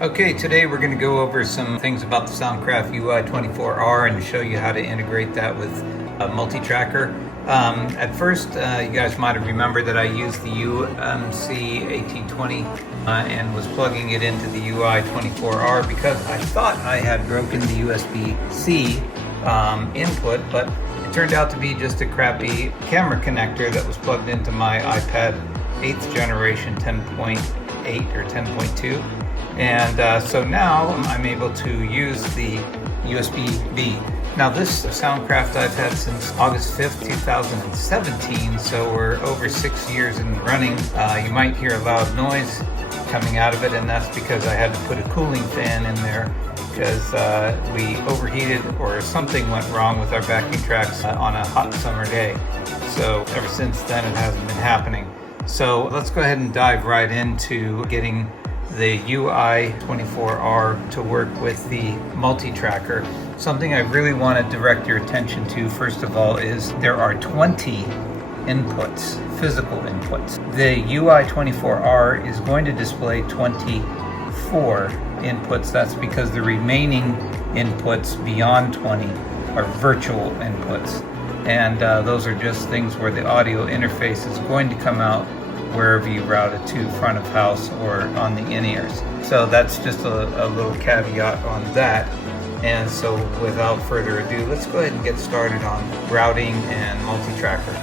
Okay, today we're going to go over some things about the Soundcraft UI24R and show you how to integrate that with Multitracker. At first, you guys might have remembered that I used the UMC1820 and was plugging it into the UI24R because I thought I had broken the USB-C input, but it turned out to be just a crappy camera connector that was plugged into my iPad 8th generation 10.8 or 10.2. And so now I'm able to use the USB-B. Now this Soundcraft I've had since August 5th, 2017, so we're over 6 years in running. You might hear a loud noise coming out of it, and that's because I had to put a cooling fan in there because we overheated or something went wrong with our backing tracks on a hot summer day. So ever since then it hasn't been happening. So let's go ahead and dive right into getting the UI24R to work with the Multitracker. Something I really want to direct your attention to, first of all, is there are 20 inputs, physical inputs. The UI24R is going to display 24 inputs. That's because the remaining inputs beyond 20 are virtual inputs. And those are just things where the audio interface is going to come out wherever you route it to, front of house or on the in-ears. So that's just a little caveat on that. And so without further ado, let's go ahead and get started on routing and Multitracker.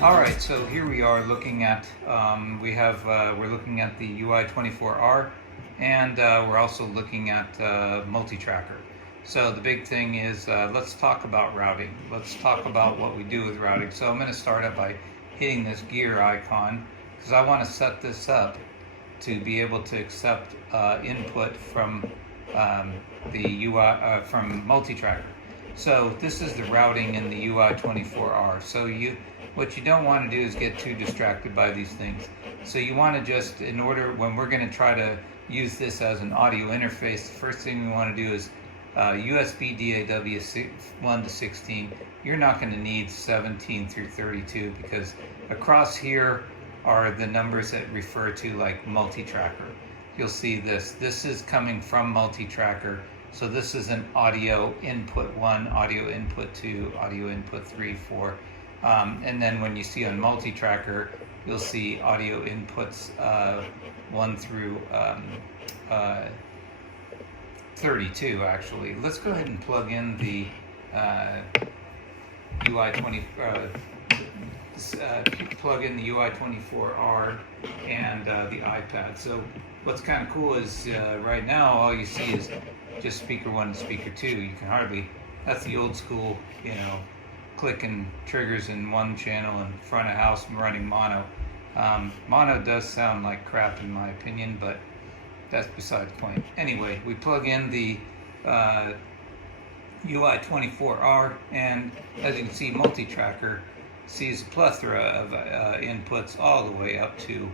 Alright, so here we are looking at, we're looking at the UI24R, and we're also looking at Multitracker. So the big thing is, let's talk about routing. Let's talk about what we do with routing. So I'm going to start up by hitting this gear icon because I want to set this up to be able to accept input from the UI from Multitracker. So this is the routing in the UI24R. So what you don't want to do is get too distracted by these things. So you want to just, when we're going to try to use this as an audio interface, the first thing we want to do is USB DAW 1 to 16. You're not going to need 17 through 32 because across here are the numbers that refer to like Multitracker. You'll see this. This is coming from Multitracker. So this is an audio input 1, audio input 2, audio input 3, 4. And then when you see on Multitracker, you'll see audio inputs 1 through 32 actually. Let's go ahead and plug in the UI24R and the iPad. So what's kind of cool is right now all you see is just speaker 1 and speaker 2. You can hardly, that's the old school, clicking triggers in one channel and front of house running mono. Mono does sound like crap in my opinion, but that's beside the point. Anyway, we plug in the UI24R, and as you can see, Multitracker sees a plethora of inputs all the way up to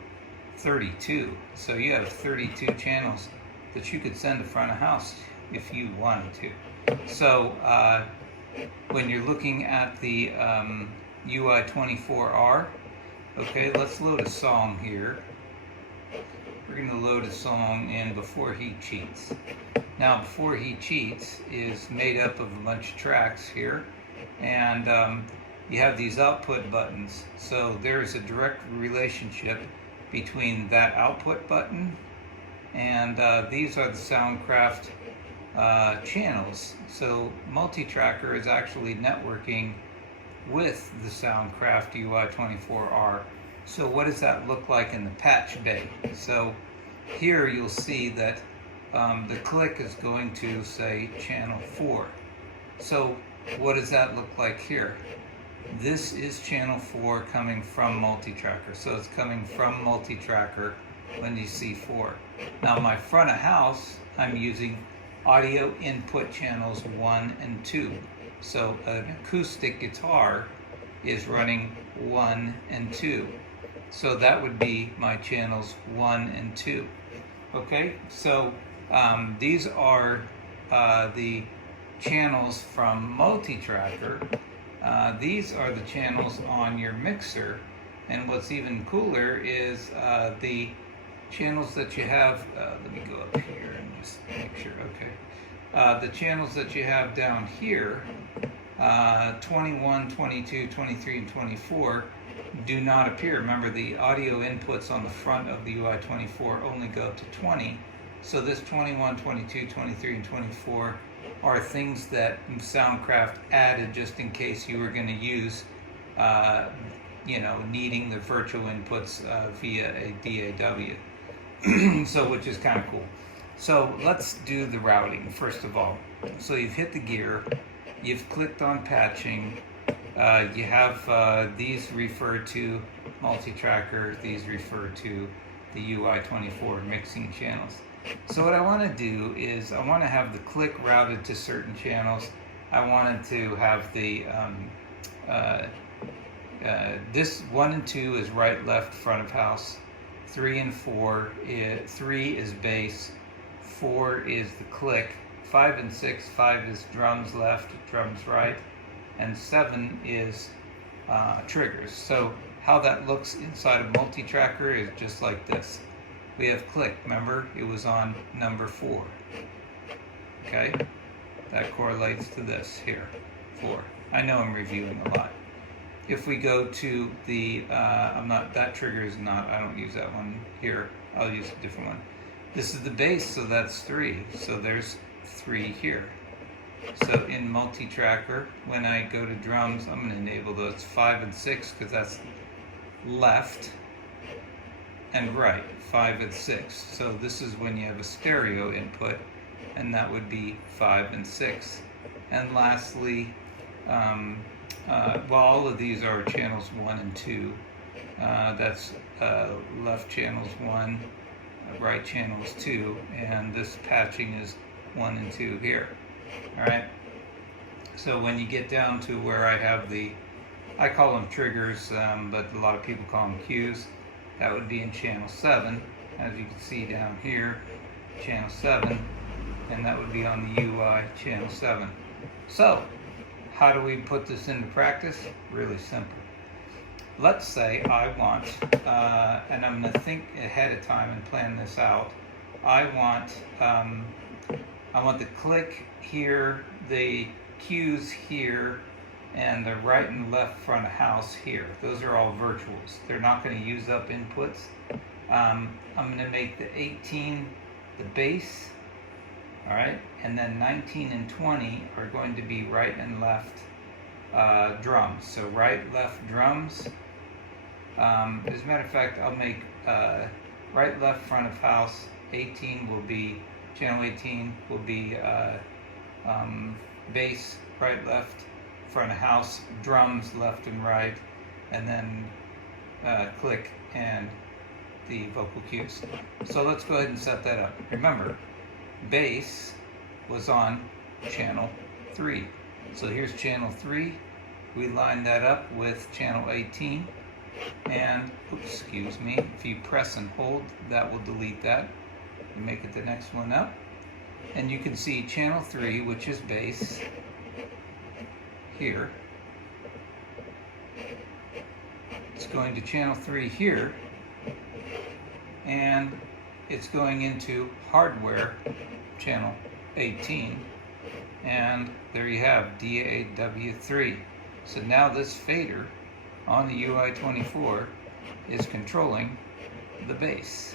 32. So you have 32 channels that you could send to front of house if you wanted to. So when you're looking at the UI24R, okay, let's load a song here. We're going to load a song in Before He Cheats. Now, Before He Cheats is made up of a bunch of tracks here, and you have these output buttons. So there's a direct relationship between that output button and these are the Soundcraft channels. So Multitracker is actually networking with the Soundcraft UI24R. So what does that look like in the patch bay? So here you'll see that the click is going to say channel 4. So what does that look like here? This is channel 4 coming from Multitracker. So it's coming from Multitracker when you see 4. Now my front of house, I'm using audio input channels 1 and 2. So an acoustic guitar is running 1 and 2. So that would be my channels 1 and 2. Okay, so these are the channels from Multitracker. These are the channels on your mixer, and what's even cooler is the channels that you have, let me go up here and just make sure, okay. The channels that you have down here, 21, 22, 23, and 24 do not appear. Remember, the audio inputs on the front of the UI24 only go up to 20. So this 21, 22, 23, and 24 are things that Soundcraft added just in case you were going to use, needing the virtual inputs via a DAW. So, which is kind of cool. So let's do the routing first of all. So you've hit the gear, you've clicked on patching, you have these refer to Multitracker, these refer to the UI24 mixing channels. So what I want to do is I want to have the click routed to certain channels. I wanted to have the this 1 and 2 is right, left, front of house. 3 and 4, 3 is bass, 4 is the click, 5 and 6, 5 is drums left, drums right, and 7 is triggers. So how that looks inside of Multitracker is just like this. We have click, remember it was on number 4. Okay, that correlates to this here, 4. I know I'm reviewing a lot. If we go to the, that trigger is not, I don't use that one here. I'll use a different one. This is the bass, so that's 3. So there's 3 here. So in Multitracker, when I go to drums, I'm going to enable those 5 and 6 because that's left and right, 5 and 6. So this is when you have a stereo input, and that would be 5 and 6. And lastly, well, all of these are channels 1 and 2. That's left channels 1, right channels 2, and this patching is 1 and 2 here. All right. So when you get down to where I have I call them triggers, but a lot of people call them cues. That would be in channel 7, as you can see down here, channel 7, and that would be on the UI channel 7. So how do we put this into practice? Really simple. Let's say I want, and I'm going to think ahead of time and plan this out. I want the click here, the cues here, and the right and left front of house here. Those are all virtuals. They're not going to use up inputs. I'm going to make the 18 the bass. All right, and then 19 and 20 are going to be right and left drums. So right, left drums. As a matter of fact, I'll make right, left, front of house. 18 will be, channel 18 will be bass, right, left, front of house, drums, left and right, and then click and the vocal cues. So let's go ahead and set that up. Remember, bass was on channel 3. So here's channel 3. We line that up with channel 18. And, oops, excuse me, if you press and hold, that will delete that. You make it the next one up. And you can see channel 3, which is bass, here. It's going to channel 3 here. And it's going into hardware channel 18, and there you have DAW3. So now this fader on the UI24 is controlling the bass,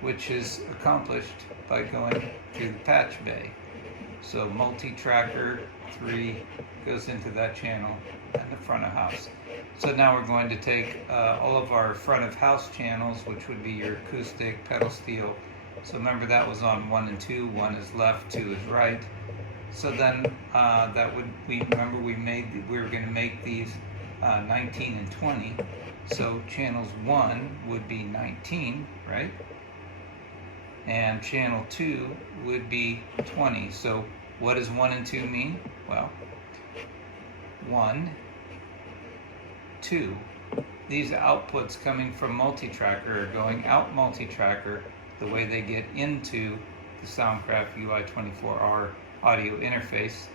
which is accomplished by going through the patch bay. So Multitracker 3 goes into that channel and the front of house. So now we're going to take all of our front of house channels, which would be your acoustic, pedal steel. So remember that was on 1 and 2. 1 is left, 2 is right. So then we were going to make these 19 and 20. So channels 1 would be 19, right? And channel 2 would be 20. So what does 1 and 2 mean? Well, 1, 2. These outputs coming from Multitracker are going out Multitracker. The way they get into the Soundcraft UI24R audio interface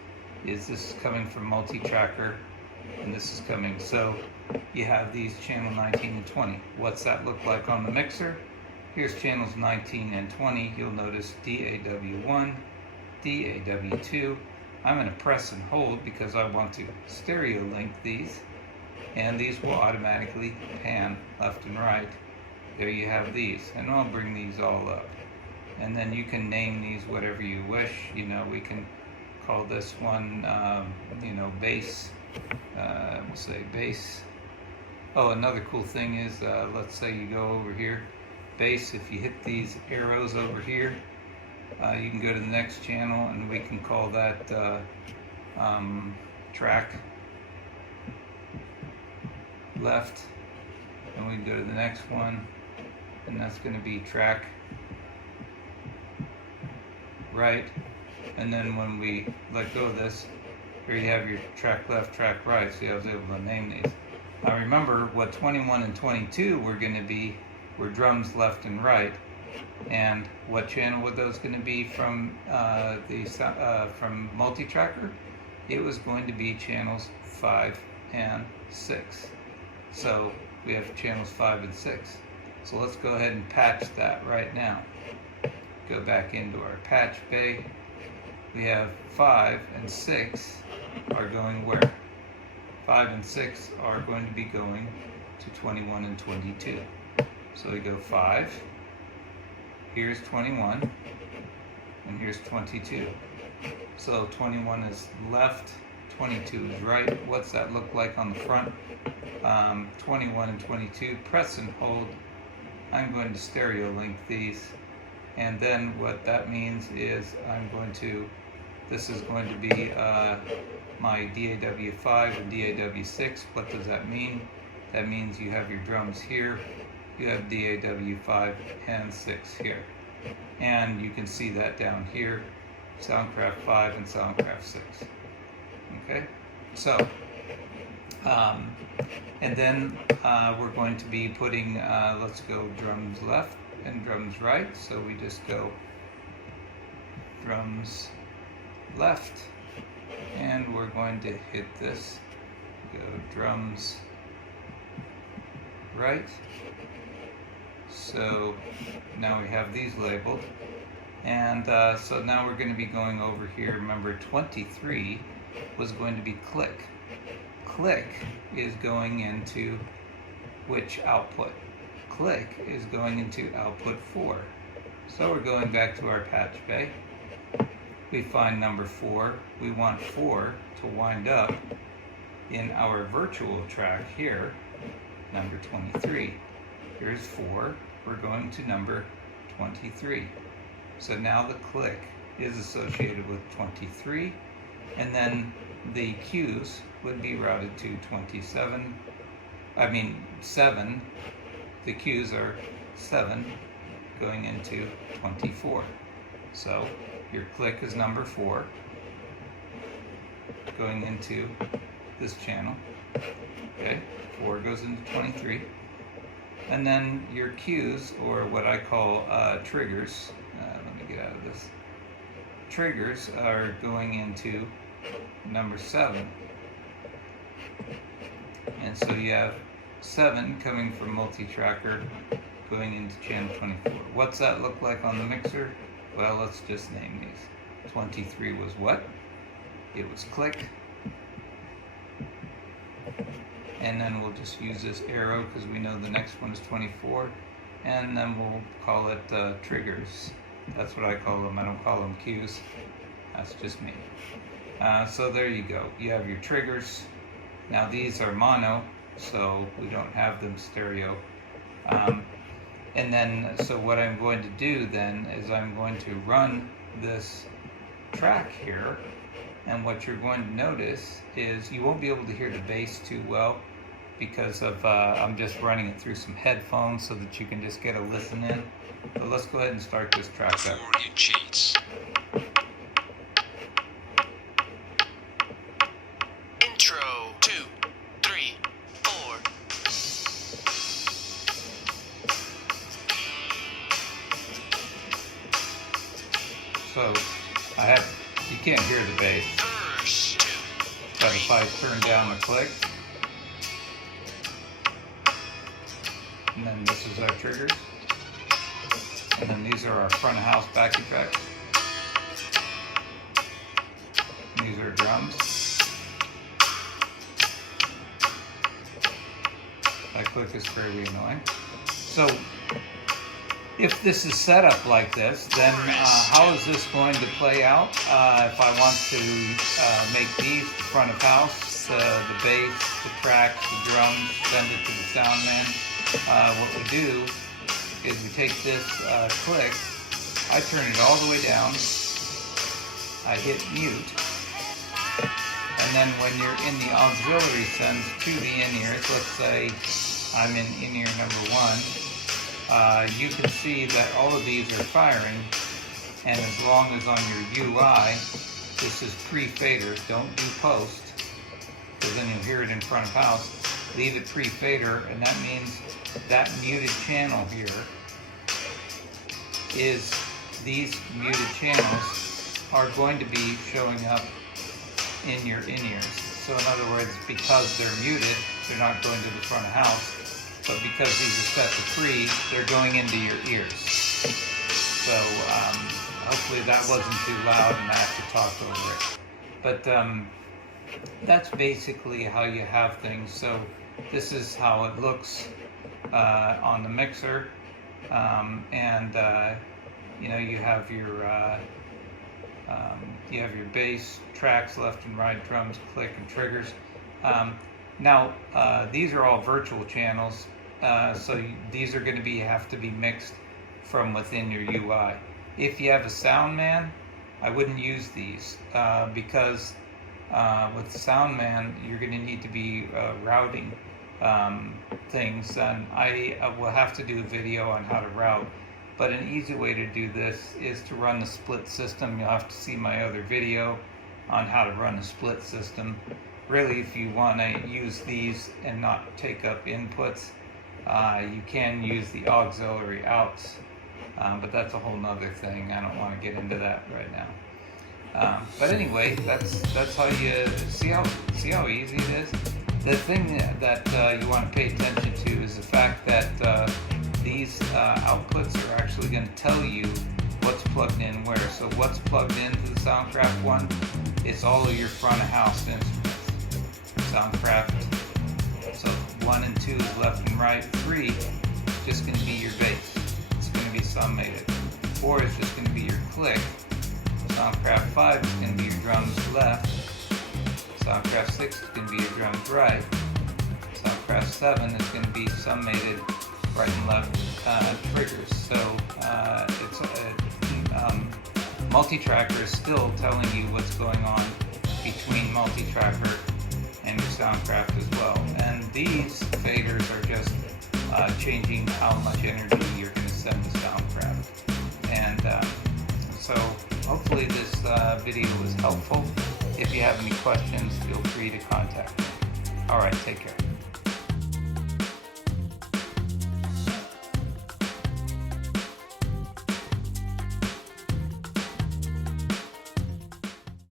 is this is coming from Multitracker, and this is coming. So you have these channel 19 and 20. What's that look like on the mixer? Here's channels 19 and 20. You'll notice DAW1, DAW2. I'm going to press and hold because I want to stereo link these, and these will automatically pan left and right. There you have these, and I'll bring these all up. And then you can name these whatever you wish. You know, we can call this one, you know, bass. We'll say bass. Oh, another cool thing is, let's say you go over here, bass. If you hit these arrows over here, you can go to the next channel, and we can call that track left, and we can go to the next one, and that's going to be track right. And then when we let go of this, here you have your track left, track right. See, I was able to name these. Now remember, what 21 and 22 were going to be were drums left and right. And what channel were those going to be from from Multitracker? It was going to be channels 5 and 6. So we have channels 5 and 6. So let's go ahead and patch that right now. Go back into our patch bay. We have 5 and 6 are going where? 5 and 6 are going to be going to 21 and 22. So we go 5. Here's 21, and here's 22. So 21 is left, 22 is right. What's that look like on the front? 21 and 22, press and hold. I'm going to stereo link these. And then what that means is this is going to be my DAW5 and DAW6. What does that mean? That means you have your drums here. You have DAW5 and 6 here. And you can see that down here, Soundcraft 5 and Soundcraft 6. Okay, so, and then we're going to be putting, let's go drums left and drums right. So we just go drums left, and we're going to hit this, go drums right. So now we have these labeled, and so now we're going to be going over here. Remember, 23 was going to be click. Click is going into which output? Click is going into output 4. So we're going back to our patch bay. We find number 4. We want 4 to wind up in our virtual track here, number 23. Here's 4, we're going to number 23. So now the click is associated with 23, and then the cues would be routed to 7. The cues are 7 going into 24. So your click is number 4 going into this channel. Okay, 4 goes into 23. And then your cues, or what I call triggers, let me get out of this. Triggers are going into number 7. And so you have 7 coming from Multitracker going into channel 24. What's that look like on the mixer? Well, let's just name these. 23 was what? It was click. And then we'll just use this arrow because we know the next one is 24, and then we'll call it triggers. That's what I call them. I don't call them cues. That's just me. So there you go. You have your triggers. Now these are mono, so we don't have them stereo. And then, so what I'm going to do then is I'm going to run this track here, and what you're going to notice is you won't be able to hear the bass too well because of I'm just running it through some headphones so that you can just get a listen in. But let's go ahead and start this track up. Cheats. Intro 2, 3, 4. So you can't hear the bass. Verse 2, But if I turn down the click, and then this is our triggers. And then these are our front of house backing tracks. These are drums. That click is fairly annoying. So if this is set up like this, then how is this going to play out? If I want to make these the front of house, the bass, the tracks, the drums, send it to the sound man, what we do is we take this click, I turn it all the way down, I hit mute, and then when you're in the auxiliary sends to the in-ears, let's say I'm in in-ear number 1, you can see that all of these are firing, and as long as on your UI, this is pre-fader, don't do post, because then you'll hear it in front of house, leave it pre-fader, and that means that muted channel here is, these muted channels are going to be showing up in your in-ears. So in other words, because they're muted, they're not going to the front of house, but because these are set to pre, they're going into your ears. So hopefully that wasn't too loud and I have to talk over it. But that's basically how you have things. So this is how it looks on the mixer, and you know, you have your bass, tracks, left and right, drums, click, and triggers. Now these are all virtual channels, so these are going to have to be mixed from within your UI. If you have a sound man, I wouldn't use these because with sound man you're going to need to be routing things, and I will have to do a video on how to route. But an easy way to do this is to run the split system. You'll have to see my other video on how to run a split system. Really, if you want to use these and not take up inputs, you can use the auxiliary outs, but that's a whole nother thing. I don't want to get into that right now. But anyway, that's how you see how easy it is. The thing that you want to pay attention to is the fact that these outputs are actually going to tell you what's plugged in where. So what's plugged into the Soundcraft one, it's all of your front of house instruments. Soundcraft, so 1 and 2 is left and right. 3 is just going to be your bass. It's going to be summated. 4 is just going to be your click. Soundcraft 5 is going to be your drums left. Soundcraft 6 is going to be your drums right. Soundcraft 7 is going to be summated right and left triggers. So Multitracker is still telling you what's going on between Multitracker and your Soundcraft as well. And these faders are just changing how much energy you're going to send to Soundcraft. And so hopefully this video was helpful. If you have any questions, feel free to contact me. All right, take care.